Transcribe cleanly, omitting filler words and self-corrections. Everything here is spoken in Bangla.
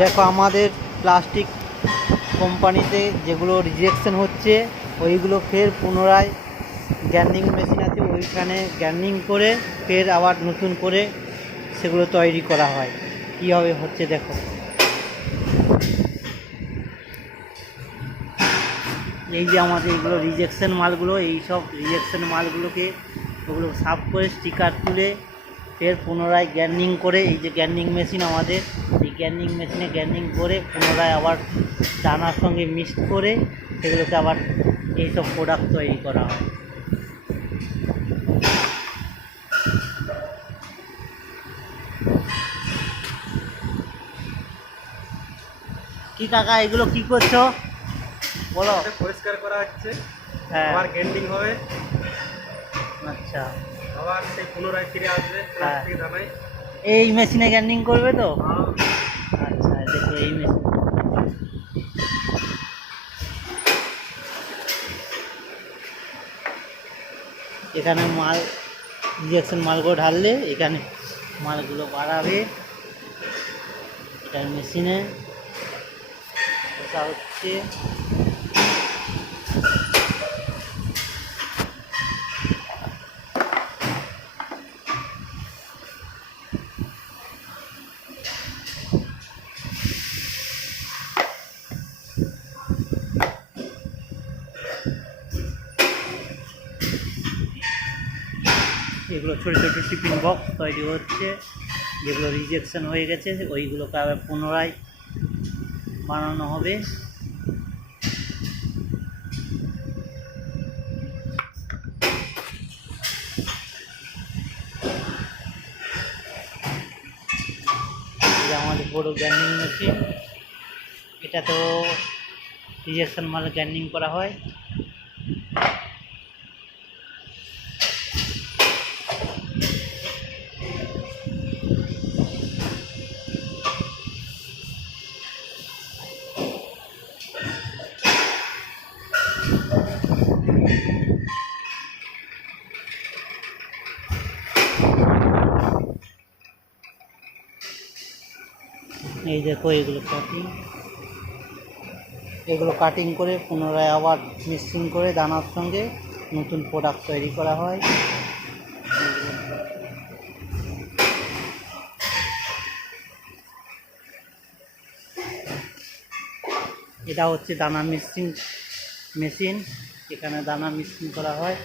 দেখো আমাদের প্লাস্টিক কোম্পানিতে যেগুলো রিজেকশন হচ্ছে ওইগুলো ফের পুনরায় গ্রাইন্ডিং মেশিন আছে, ওইখানে গ্রাইন্ডিং করে ফের আবার নতুন করে সেগুলো তৈরি করা হয়। কীভাবে হচ্ছে দেখো। এই যে আমাদের এগুলো রিজেকশন মালগুলো, এই সব রিজেকশন মালগুলোকে ওগুলো সাফ করে স্টিকার তুলে ফের পুনরায় গ্রাইন্ডিং করে, এই যে গ্রাইন্ডিং মেশিন আমাদের, এই গ্রাইন্ডিং মেশিনে গ্রাইন্ডিং করে পুনরায় আবার দানার সঙ্গে মিক্সড করে সেগুলোকে আবার এইসব প্রোডাক্ট তৈরি করা হয়। কি কাকা এগুলো কি করছো বলো? পরিষ্কার করা হচ্ছে, হ্যাঁ আবার গ্রাইন্ডিং হবে, আচ্ছা আবার সেই পুনরায় ফিরে আসবে প্লাস্টিক দানায়। এই মেশিনে গ্রাইন্ডিং করবে তো? হ্যাঁ। আচ্ছা দেখো এই মেশিন, এখানে মাল ইঞ্জেকশন মালগুলো ঢাললে এখানে মালগুলো বাড়াবে। এটার মেশিনে বসা হচ্ছে। এগুলো ছোটো ছোটো টিফিন বক্স তৈরি হচ্ছে, যেগুলো রিজেকশন হয়ে গেছে ওইগুলোকে আবার পুনরায় বানানো হবে। এটা আমাদের বড় গ্রাইন্ডিং মেশিন, এটা তো রিজেকশন মাল গ্রাইন্ডিং করা হয়। এই দেখো এগুলো কাটিং করে পুনরায় আবার মিক্সিং করে দানার সঙ্গে নতুন প্রোডাক্ট তৈরি করা হয়। এটা হচ্ছে দানা মিক্সিং মেশিন, এখানে দানা মিক্সিং করা হয়।